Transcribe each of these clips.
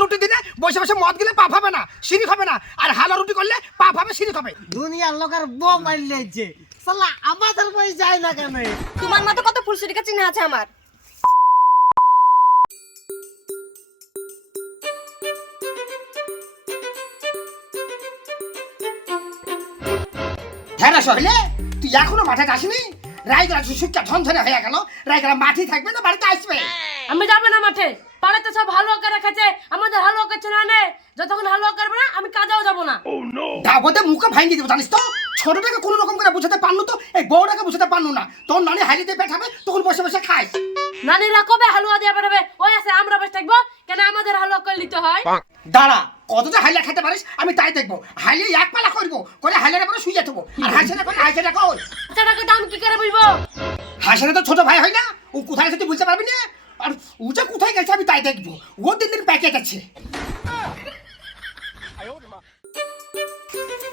রুটি দিলে বসে বসে মদ গেলে পাপ হবে না সিঁড়ি হবে না। আর হালা রুটি করলে পাপ হবে সিঁড়ি হবে। দুনিয়ার লোকের বউ মারিলেছে সালা আমাদের বই যায় না কেন? তোমার মতো কত ফুলসুরিকা আছে আমার? হ্যাঁ না সহলে তুই এখনও মাঠে যাসনি? রায়গড়া ঝনঝনে হয়ে গেল। রায়গড়া মাঠে থাকবে না বাড়িতে আসবে। আমি যাবে না মাঠে। পাড়াতে সব হালুয়া করে রেখেছে। আমাদের হালুয়া করছে না নে। যতক্ষণ হালুয়া করবে না আমি কাজেও যাব না। ডাবতে মুখে ভাঙিয়ে দেবো জানিস তো? ছোটটাকে কোনো রকম করে বুঝাতে পারনু তো এই বউটাকে বুঝাতে পারনু না। তোর নানি হারিতে পেঠাবে তখন বসে বসে খাইস। নানিরা কবে হালুয়া দিয়ে পাঠাবে? ওই আছে আমরা বেশ থাকব। কেন আমাদের হালুয়া করে নিতে হয়? দাঁড়া কতটা হাইলা খেতে পারিস আমি তাই দেখব। হাইলে এক পালা করব করে হাইলের পরে শুয়ে যাব আর হাসিনা করে হাসিনা কর। বাচ্চাটাকে দাম কি করে বুঝব? হাসিনা তো ছোট ভাই হয় না। ও কোথায় তুই বুঝতে পারবি না? আর উজা কোথায় গেছে আমি তাই দেখব। ও দিন দিন প্যাকেট আছে।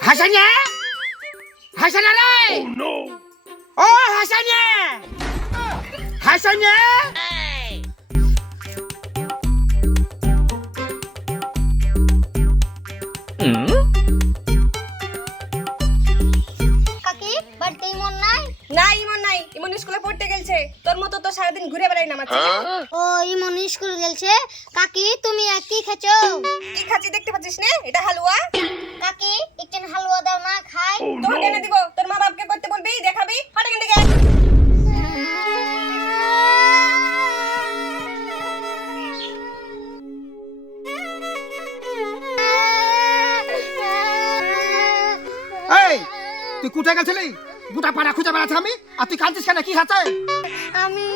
হাসানিয়া! হাসানা রে! ও হাসানিয়া! হাসানিয়া! ও ইমন স্কুল গেলছে। কাকি তুমি আর কি খেছো কি খাচ্ছি দেখতে পাচ্ছিস না? এটা হালুয়া। কাকি একটু হালুয়া দাও না খাই। তোকে এনে দিব? তোর মা বাপকে করতে বলবি? দেখাবি? হাটে কেন দিকে এই তুই কোথায় গেছিলি? গোটা পাড়া খুঁজে বেড়াচ্ছে আমি। আর তুই কাঁদছিস কেন? কি খাচ্ছে আমি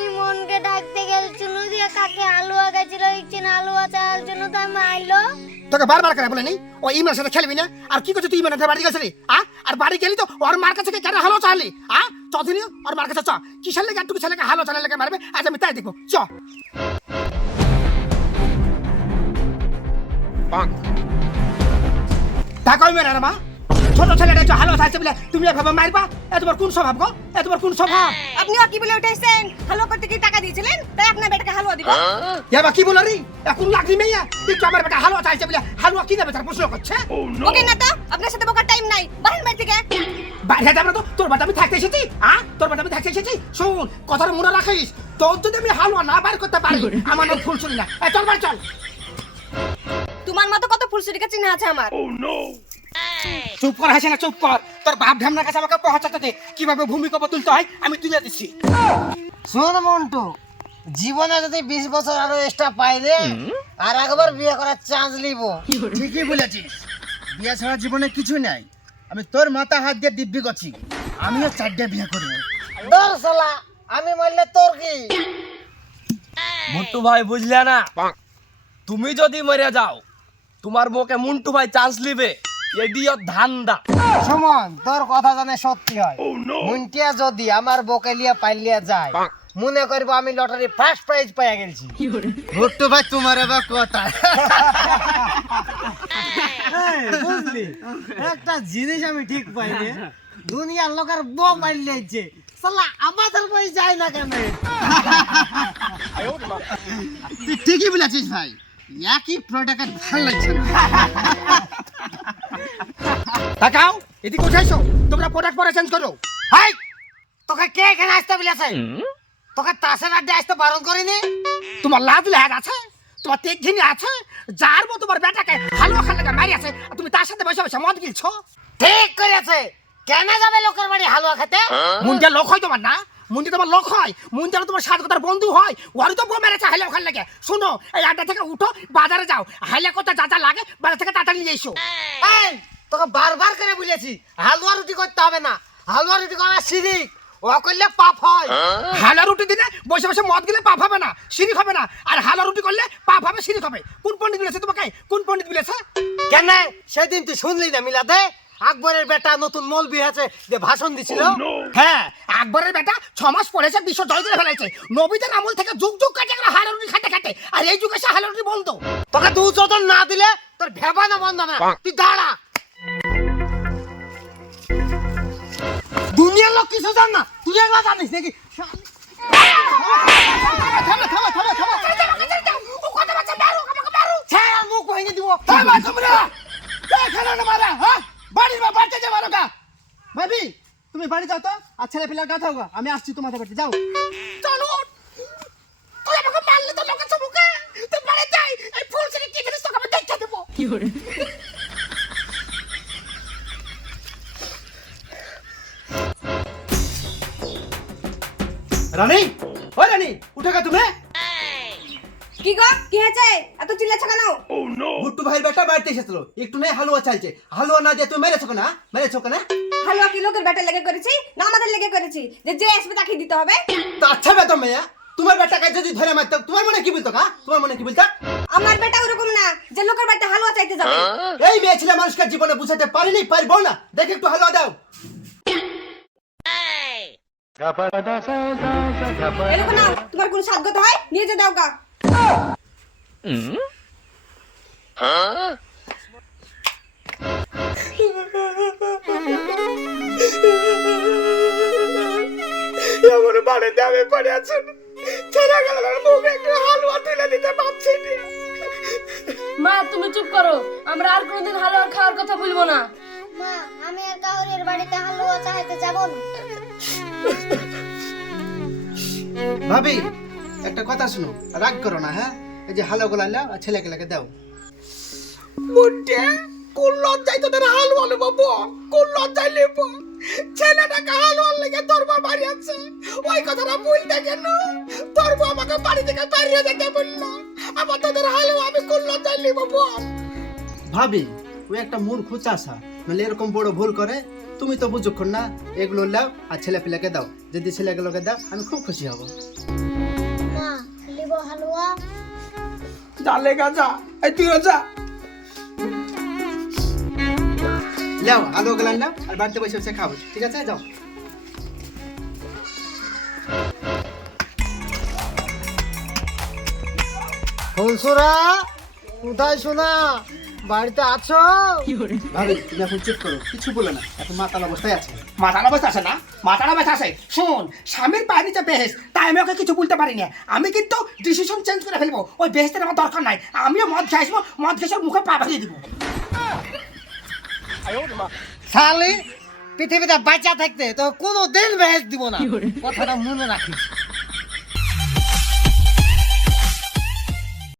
দিয়ে কাকে হালুয়া গেছিল একটু হালুয়া চাল জন্য তো আমি আইলো। তোকে বারবার করে বলে নি ও ইমরানের সাথে খেলবি না? আর কি করছিস তুই ইমরানের বাড়ি গেছিলি? আ? আর বাড়ি গেলি তো ওর মার কাছে কেন হালো চালি। আ? চদিনি ওর মার কাছে চ। কিসের লেগে একটু ছেলেকে হালো চালের লেগে মারবে? আজ আমি তাই দেখব। চ। কই মেরে মা? ছোট ছেলেটা একটু হালো চাইছে বলে তুমি এভাবে মারবা? এ তোমার কোন স্বভাব গো? এ তোমার কোন স্বভাব? আপনি কি বলে উঠাইছেন হালুয়া করতে কি টাকা দিয়েছিলেন? তাই আপনার বেটাকে হালুয়া দিব। এবার কি বলো রি? এখন লাগলি মেয়া? একটু আমার বেটা হালুয়া চাইছে বলে হালুয়া কি দেবে তার প্রশ্ন করছে? ওকে না তো আপনার সাথে বোকার টাইম নাই। বাহির বাড়ি থেকে। বাইরে যাবে তো তোর বাড়িতে আমি থাকতে এসেছি? হ্যাঁ তোর বাড়িতে আমি থাকতে এসেছি? শোন কথাটা মনে রাখিস তোর যদি আমি হালুয়া না বার করতে পারি আমার নাম ফুল শুনি না চল বাড়ি চল। তোমার মতো কত ফুলসুরিকা চিহ্ন আছে আমার? চুপ কর হাসে না চুপ কর। তোর বাপ ঢামনার কাছে আমাকে পৌঁছাতে দে। কীভাবে ভূমিকম্প তুলতে হয় আমি তুলে দিচ্ছি। শোন মন্টু জীবনে যদি বিশ বছর আরও এক্সট্রা পাই রে আর একবার বিয়ে করার চান্স নিব। ঠিকই বলেছিস। বিয়ে ছাড়া জীবনে কিছু নাই। আমি তোর মাথা হাত দিয়ে দিব্যি করছি। আমিও চারটে বিয়ে করব। দর সালা আমি মরলে তোর কি? মুন্টু ভাই বুঝলে না? তুমি যদি মরে যাও তোমার বউকে মুন্টু ভাই চান্স লিবে এডিও ধান্দা। সুমন তোর কথা জানে সত্যি হয়। মুন্টিয়া যদি আমার বকে লিয়া পাইলিয়া যায় মনে করব আমি লটারি ফার্স্ট প্রাইজ পাইয়া গেছি ভুট্টু ভাই তোমার এবার কথা। বুঝলি? একটা জিনিস আমি ঠিক পাই রে দুনিয়ার লোকের বউ মারিলেছে সালা আমাদের বই যায় না কেন? তুই ঠিকই বলেছিস ভাই। একই প্রোডাক্ট ভালো লাগছে না। তাকাও এদিকে উঠাইছো তোমরা প্রোডাক্ট পরে চেঞ্জ করো। হাই! তোকে কে এখানে আসতে বলেছে? তোকে তাসের আড্ডে আসতে বারণ করিনি? তোমার লাভ ল্যাগ আছে তোমার তেক ঘিনি আছে যার মতো তোমার বেটাকে হালুয়া খান লেগে মারি আছে আর তুমি তার সাথে বসে বসে মদ গিলছো। ঠিক করেছে। কেন যাবে লোকের বাড়ি হালুয়া খেতে? মুন্ডে লোক হয় তোমার না? মুন্ডে তোমার লোক হয়। মুন্ডে তোমার সাত কথার বন্ধু হয়। ওরই তো বউ মেরেছে হাইলে ওখান লেগে। শোনো এই আড্ডা থেকে উঠো বাজারে যাও। হাইলে কোথা যা যা লাগে বাজার থেকে তাড়াতাড়ি নিয়ে এসো। এই তোকে বারবার করে বলেছি হালুয়া রুটি করতে হবে না। হালুয়া রুটি করা শিরিক ও করলে পাপ হয়। হালা রুটি দিলে বসে বসে মদ গেলে পাপ হবে না সিঁড়ি হবে না। আর হালা রুটি করলে পাপ হবে সিঁড়ি হবে। কোন পণ্ডিত বলেছে তোমাকে? কোন পণ্ডিত বলেছে? কেন? সেদিন তুই শুনলি না মিলাতে আকবরের বেটা নতুন মৌলবি আছে যে ভাষণ দিছিল। হ্যাঁ আকবরের বেটা ছ মাস পড়েছে বিশ্ব জয় করে ফেলেছে। নবীদের আমল থেকে যুগ যুগ কাটে গেল হালা রুটি খাটে খাটে আর এই যুগে সে হালা রুটি বন্ধ। তোকে দু চোদন না দিলে তোর ভেবানো বন্ধ হবে না। তুই দাঁড়া। কিছু জান না তুই এগুলো জানিস নাকি থামো, থামো, থামো, থামো। ছেড়ে মুখ তোমরা মারা হ্যাঁ বাড়ির বাড়িতে যে মারো গা ভাবি তুমি বাড়ি যাও তো। আর ছেলে পেলে গাথা হোক আমি আসছি তোমাদের বাড়িতে যাও। চলো। তুই আমাকে মারলে তো লোকের চমুকে তুই বাড়ি যাই এই ফুল ছেড়ে কি জিনিস তোকে আমি দেখে দেবো। রানী ওই রানী উঠে গা তুমি। কি গো কি হয়েছে? এত চিল্লাচ্ছ কেন? ভুট্টু ভাইয়ের বেটা বাড়িতে এসেছিল। একটু নেই হালুয়া চাইছে। হালুয়া না দিয়ে তুমি মেরেছো না মেরেছো না হালুয়া কি লোকের ব্যাটার লেগে করেছি? না আমাদের লেগে করেছি। যে যে আসবে তাকে দিতে হবে। তো আচ্ছা বেতো মেয়া তোমার বেটাকে যদি ধরে মারতো তোমার মনে কি বলতো কা তোমার মনে কি বলতো? আমার বেটা ওরকম না যে লোকের বাড়িতে হালুয়া চাইতে যাবে। এই মেয়ে ছেলে মানুষকে জীবনে বুঝাতে পারিনি পারব না। দেখে একটু হালুয়া দাও। এরকম না তোমার কোন সাধ্যত হয়? নিয়ে যে দাও গা। এমন বাড়িতে আমি পড়ে আছেন ছেলে গেল মুখে একটু হালুয়া তুলে দিতে পারছি মা তুমি চুপ করো। আমরা আর কোনোদিন হালুয়া খাওয়ার কথা বলব না। মা আমি আর কাউরের বাড়িতে হালুয়া চাইতে যাব না। ভাবি একটা কথা শুনো। রাগ করো না হ্যাঁ? এই যে হালুয়া গুলা নাও আর ছেলেকে লাগে দাও। মুন্টে কোন লজ্জায় তোদের নেব বল কোন লজ্জায় নেব? ছেলেটাকে হালুয়ার লেগে তোর মা বাড়ি আছে। ওই কথাটা বলতে গেল তোর মা আমাকে বাড়ি থেকে বেরিয়ে যেতে বলল। আবার তোদের হালুয়া আমি কোন লজ্জায় বল ভাবি ওই একটা মূর্খ চাষা। নাহলে এরকম বড় ভুল করে তুমি তো বুঝুক্ষণ না এগুলো নাও আর ছেলে পেলেকে দাও। যদি ছেলেগুলোকে দাও আমি খুব খুশি হব। মা লিব হালুয়া। যা লেগা এই তুইও যা। নাও আলু গেলাম নাও আর বাড়িতে বসে বসে খাব। ঠিক আছে যাও। ফুলসুরা কোথায় শোনা বাড়িতে আছো? ভাবি তুমি এখন চুপ করো কিছু বলে না। এখন মাতাল অবস্থায় আছে। মাথার অবস্থা আছে না? মাথার অবস্থা আছে। শোন স্বামীর পায়ে নিচে বেহেস তাই আমি ওকে কিছু বলতে পারি না আমি কিন্তু ডিসিশন চেঞ্জ করে ফেলব। ওই বেহেস্তের আমার দরকার নাই। আমিও মদ খেয়ে আসব মদ খেয়ে মুখে পা ভাঙিয়ে দিব। শালি পৃথিবীতে বাঁচা থাকতে তো কোনো দিন ভেজ দিব না। কথাটা মনে রাখিস।